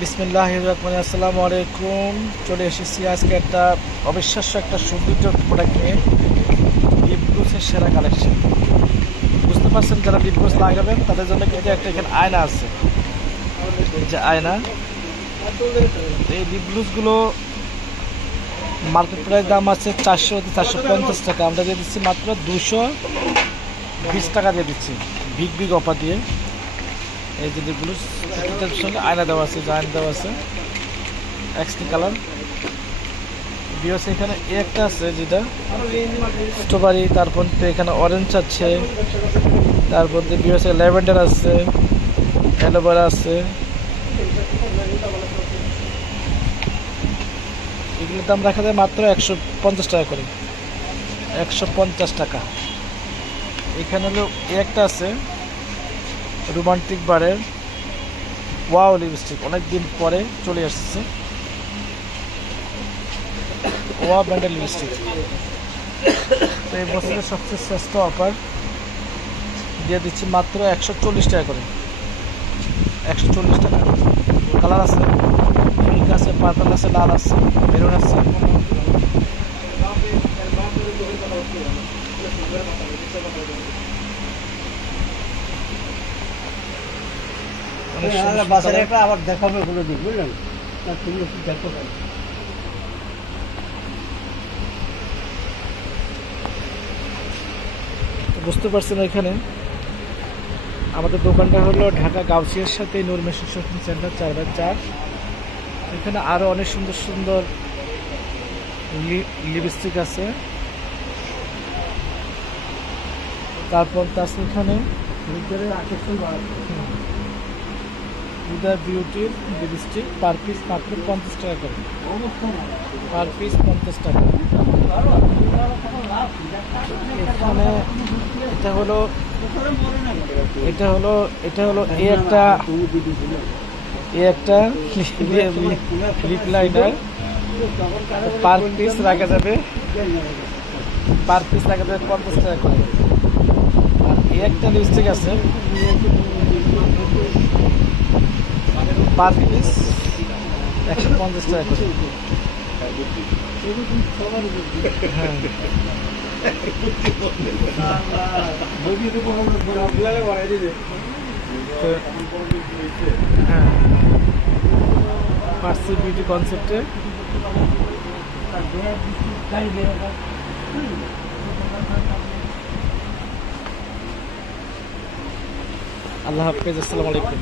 বিসমিল্লাহির রহমানির রহিম। আসসালামু আলাইকুম। চলে এসেছি আজকে একটা অবিশ্বাস্য একটা সৌন্দর্য প্রোডাক্ট নিয়ে, লিপগ্লসের সেরা কালেকশন। বুঝতে পারছেন, যারা লিপগ্লস লাগাবেন তাদের জন্য কিন্তু একটা এখানে আয়না আছে, যে আয়না। এই লিপগ্লসগুলো মার্কেট প্রাইস দাম আছে 400-450 টাকা। আমরা দিয়ে দিচ্ছি মাত্র 220 টাকা দিয়ে দিচ্ছি, বিগ অফার দিয়ে। এই যে লিপগ্লস সঙ্গে আয়না দেওয়া আছে, আয়না দেওয়া আছে এক্সটি কালার বিওস। এখানে একটা আছে যেটা স্ট্রবেরি, তারপর এখানে অরেঞ্জ আছে, তারপর বিওস ল্যাভেন্ডার আছে, অ্যালোভেরা আছে। এগুলোর দাম রাখা যায় মাত্র 150 টাকা করে, 150 টাকা। এখানে হলো একটা আছে রোমান্টিক বারের ওয়াও লিপস্টিক, অনেকদিন পরে চলে আসছে ওয়া ব্র্যান্ডের লিপস্টিক। তো এই বছরের সবচেয়ে শ্রেষ্ঠ অফার দিয়ে দিচ্ছি মাত্র 140 টাকা করে, 140 টাকা। কালার আছে, পিঙ্ক আছে, পার্পল আছে, লাল আছে, মেরুন আছে। আবার দেখাবে কোনো দিন, বুঝলেন? দেখো বুঝতে পারছেন, এখানে আমাদের দোকানটা হলো ঢাকা গাউসিয়ার সাথে নূর মেশিন শপিং সেন্টার 4/4। এখানে আরো অনেক সুন্দর সুন্দর লিপস্টিক আছে। তারপর তার এখানে উদয় বিউটির লিপস্টিক পার পিস মাত্র 50 টাকা করে, পার পিস 50 টাকা। এখানে এটা হলো এই একটা লিপ লাইনার, পার পিস রাখা যাবে 50 টাকা করে। আর এই একটা লিপস্টিক আছে পার পিস 150 টাকা করে। হ্যাঁ, পার্সি বিউটি কনসেপ্টে। আল্লাহ হাফেজ, আসসালামু আলাইকুম।